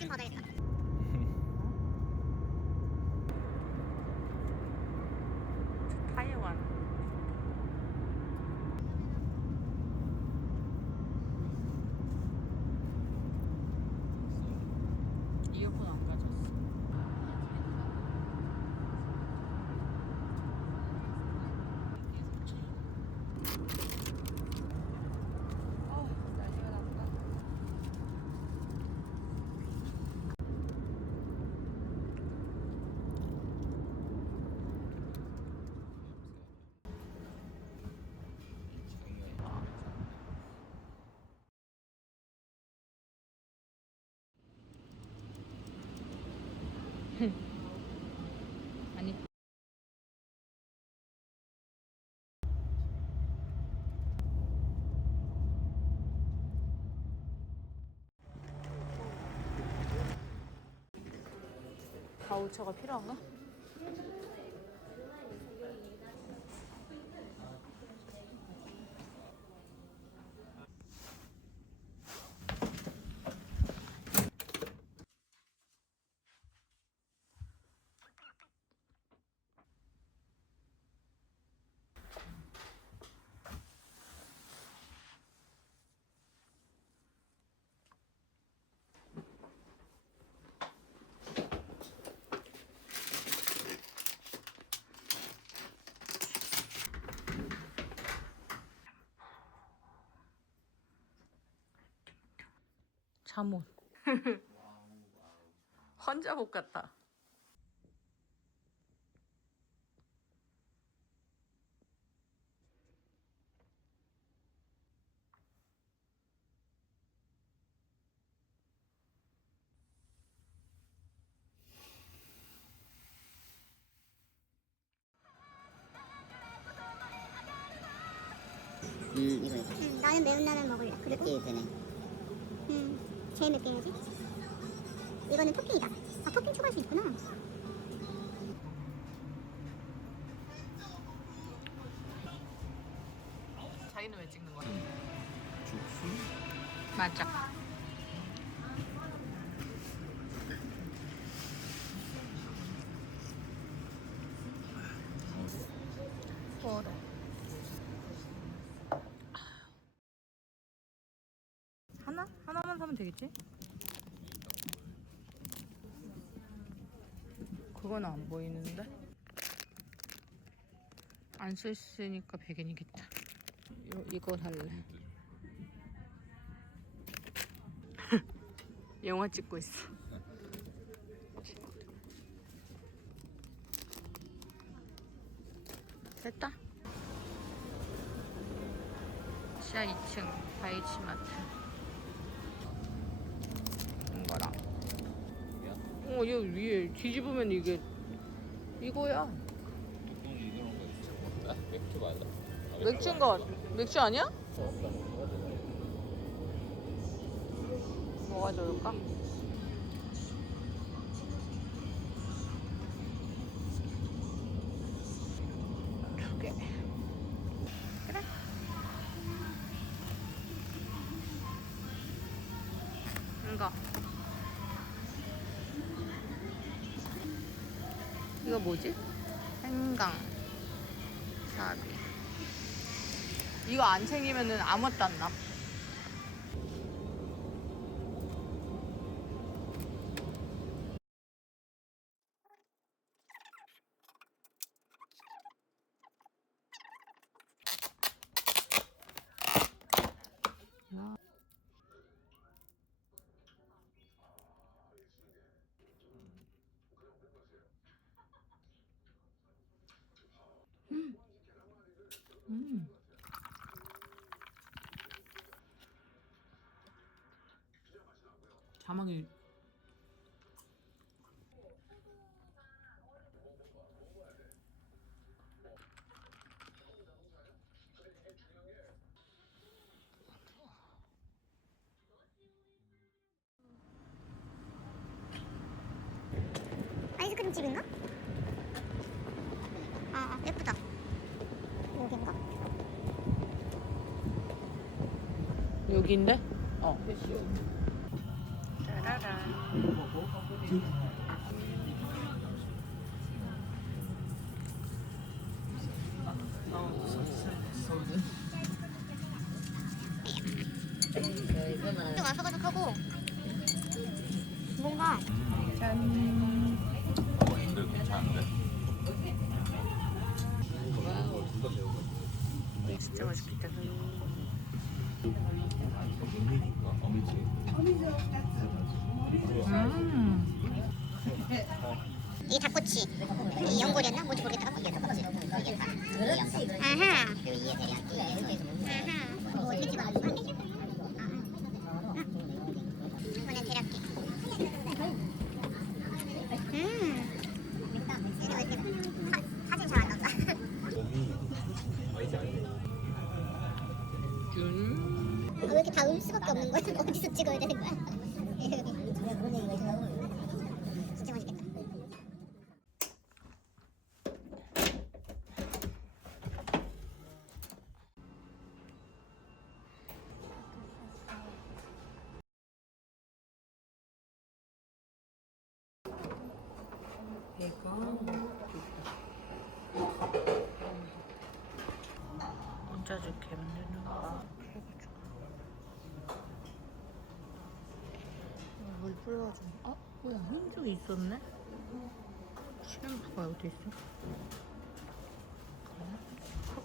지금 받아야겠다. 타이완. 이어폰 안 가졌어. 날씨가 나쁘다. 아니. 바우처가 필요한가? 잠옷. 환자복 같다. 이거 나는 매운 라면 먹을래. 그리고 이렇게 되네. 제일 맵게 해야지. 이거는 토핑이다. 아, 토핑 추가할 수 있구나. 자기는 왜 찍는 거야? 죽수? 맞아. 그래. 하나? 하나만 사면 되겠지? 그건 안 보이는데? 안 쓸으니까 100엔이겠다. 이거 살래. 영화 찍고 있어. 됐다. 지하 2층 바이치마트. 이거랑. 얘 위에 뒤집으면 이게 이거야. 뚜껑이 이런 거 있어. 맥주 맞아. 맥주인가? 맥주 아니야? 뭐가 좋을까? 두 개. 그래. 이거 뭐지? 생강 사비. 이거 안 챙기면은 아무것도 안 나. 자막이 아이스크림 집인가? 예쁘다. 여긴가? 여기인데? 어. 짜란. 좀 아삭아삭하고 뭔가 근데 괜찮은데? 진짜 맛있겠다. 이게 닭꼬치 이 연골이었나? 뭔지 모르겠다. 이게 닭꼬치 아하 아하 오 되게 찍어가지고 이번엔 대략게 얘네 왜 이렇게 사진 잘 안 나온다. 왜 이렇게 다 수밖에 없는 거야? 어디서 찍어야 되는 거야? 진짜 맛있겠다. 혼자 죽게 만드는 거. 물 뿌려가지고. 뭐야, 흰쪽이 있었네? 슈림프가 어디 있어? 컵.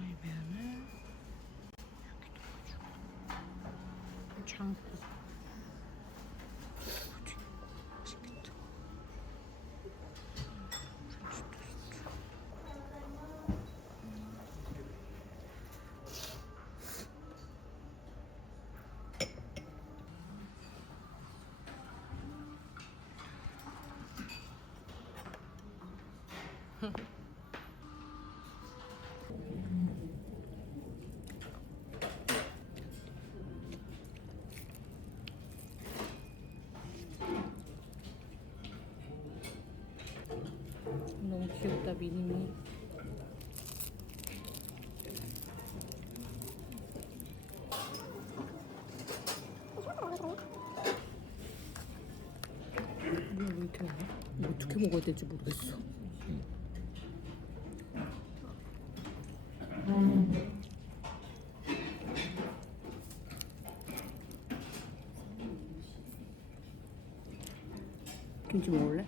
이 면을 이렇게 넣어주고 장국. 맛있겠다. 너무 귀엽다, 미니미. 왜 이렇게 많아? 이거 어떻게 먹어야 될지 모르겠어. 김치 먹을래?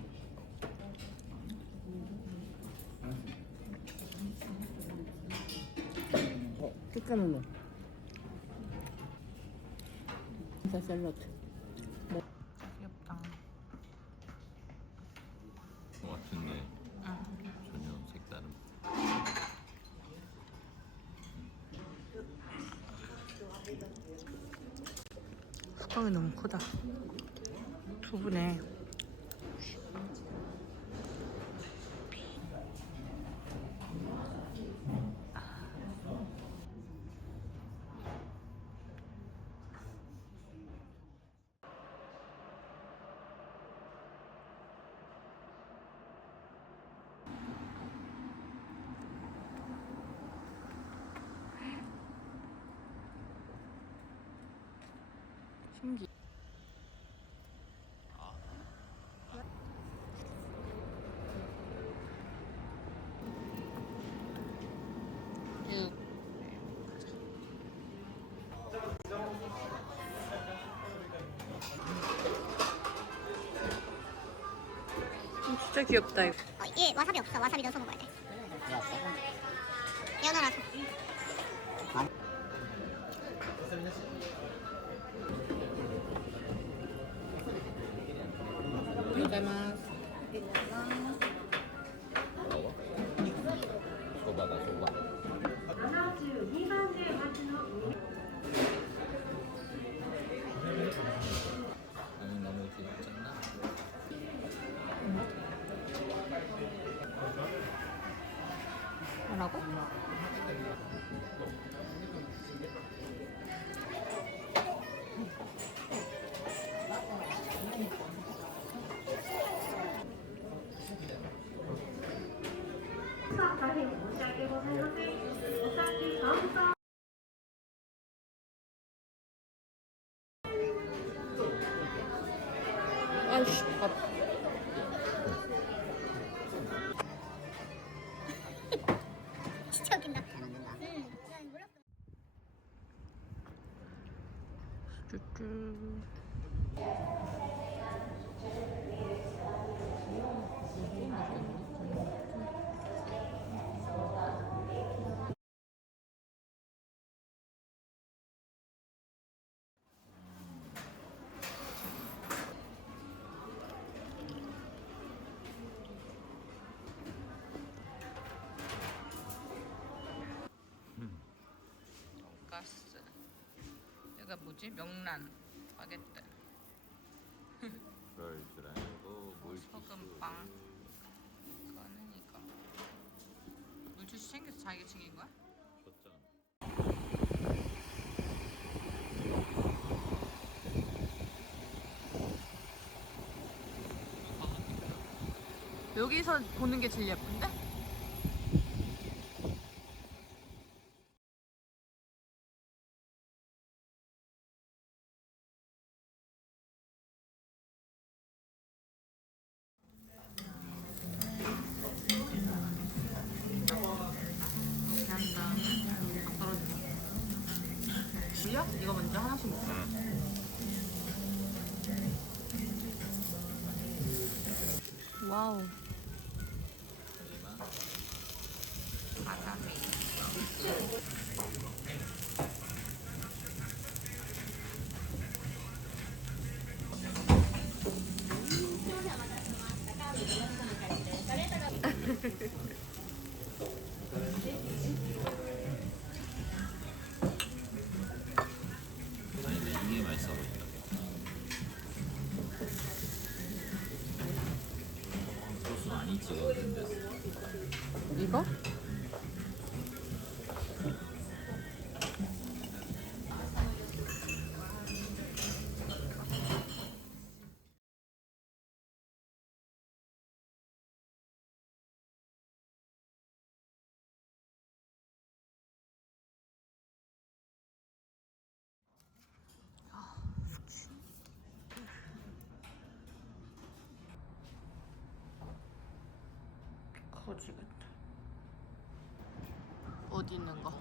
색깔은 뭐? 진짜 샐러드. 귀엽다. 같은데 전혀 색다른. 수강이 너무 크다. 두 분에. 신기. 진짜 귀엽다 이거. 얘 와사비 없어. 와사비 넣어서 먹어야 돼. 연어라서. 먹어? 소바다 소바. 아니 너무 귀엽잖아. 뭐라고? 아이씨, 밥. 진짜 웃긴다. 잘 만든다. 응. 난 몰랐어. 쭈쭈. 돈가스. 여기가 뭐지? 명란. 바게트. 그럴줄 물 소금빵. 이거는 이거. 물주시 챙겨서 자기가 챙긴 거야? 줬잖아. 여기서 보는 게 제일 예쁜데? 이렇게 한 다음에 밥 떨어진다. 물려? 이거 먼저 하나씩 먹자. 와우. 바다미. 아니 근데 이게 맛있어 보인다. 소스 많이 찍었는데. 이거? 커지겠다. 어디 있는 거?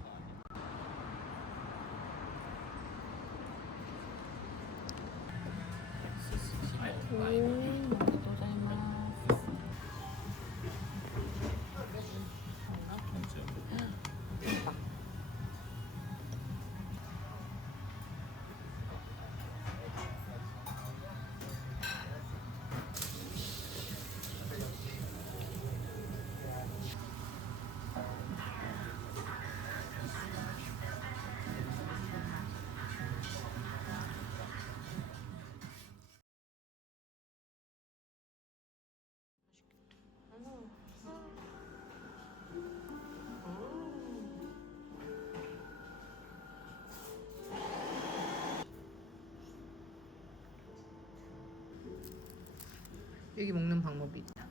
여기 먹는 방법이 있다.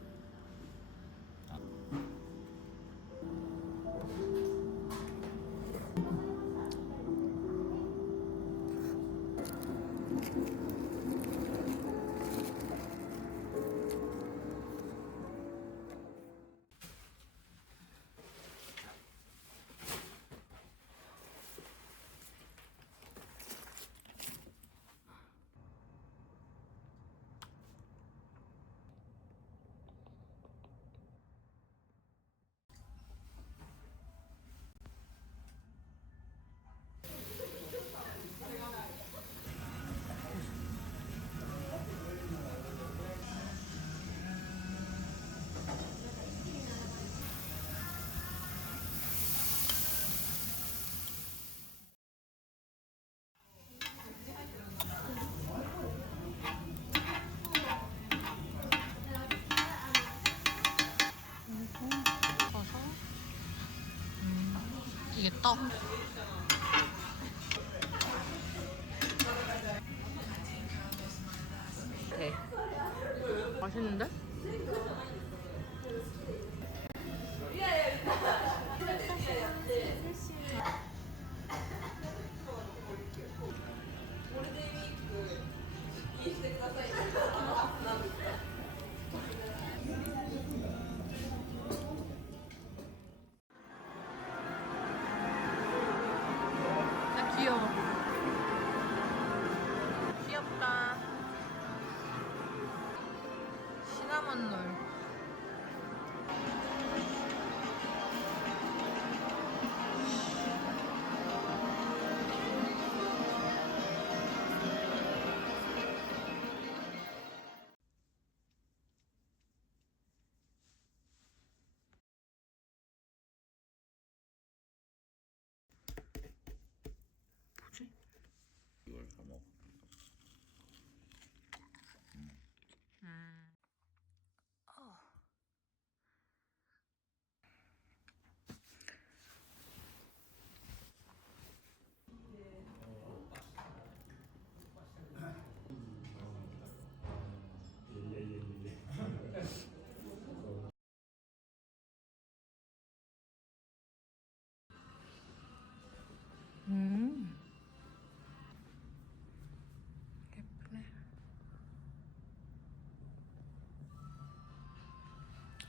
이게 떡. 네. 맛있는데? 시나몬 롤. 이걸 사 먹어. 예쁘네.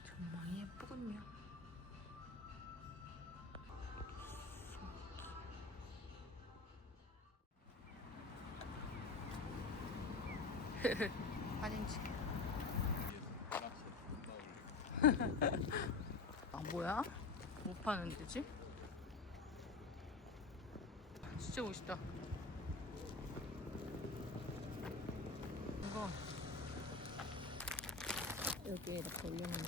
전망이 예쁘군요. 사진 찍게. 아 뭐야? 못 파는 데지? 진짜 멋있다. 이거 여기에 이렇게 올려놓는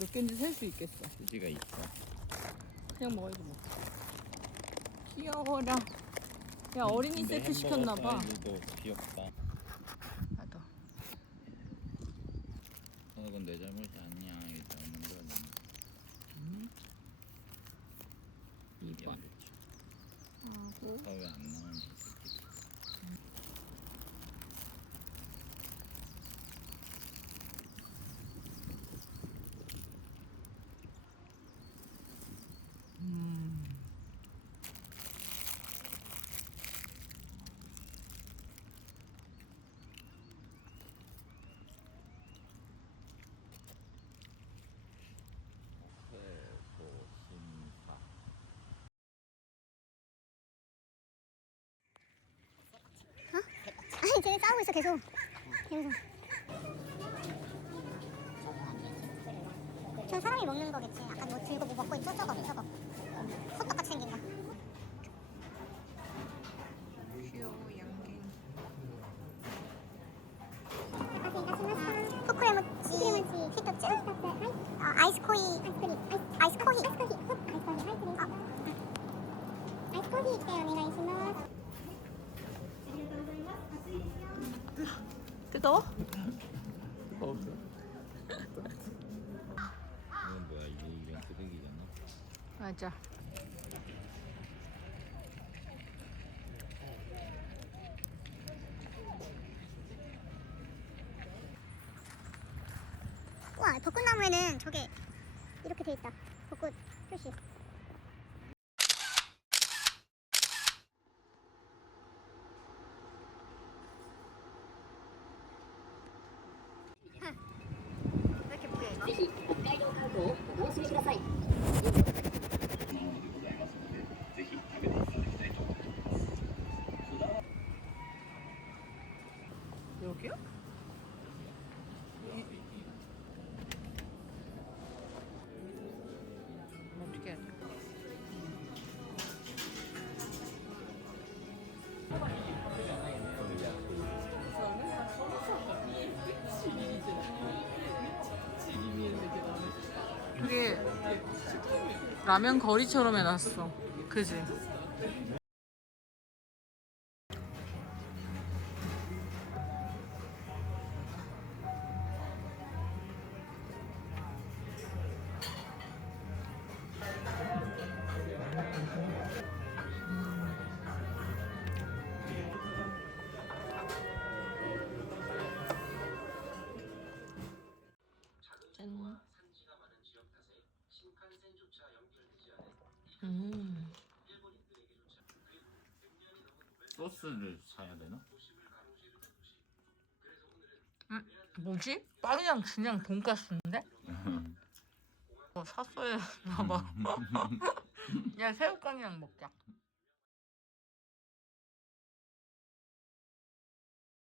몇 개인지 셀 수 있겠어. 의지가 있어. 그냥 먹어야지 뭐. 귀여워라. 야 어린이 근데 세트 시켰나봐. 사이즈도 귀엽다. 나도. 이건 내 잘못이 아니야. 이거 없는 거는. 2번. 하고 왜안 나오니? 해보심사. 아니 쟤네 싸우고 있어 계속. 여기서. 저 사람이 먹는 거겠지. 아까 뭐 들고 뭐 먹고 있죠? 저거. 호떡같이 생긴 거. 귀여워 양갱. 포크레모치 히토츠 아이스코이 아이스코히 아이스코히 때 오네가이시마스. 뜨거워? 이건 뭐야? 이게 이벤트 되기잖아. 맞아. 우와 벚꽃나무에는 저게 이렇게 돼 있다. 벚꽃 표시. 왜 이렇게 무게 이거? ぜひ北海道観光をお楽しみください。 여기요? 어떻게 해야 돼? 되게 라면 거리처럼 해놨어. 그지? 소스를 사야 되나? 뭐지? 빵이랑 그냥 돈까스인데? 샀어야 봐봐. 야 새우깡이랑 먹자.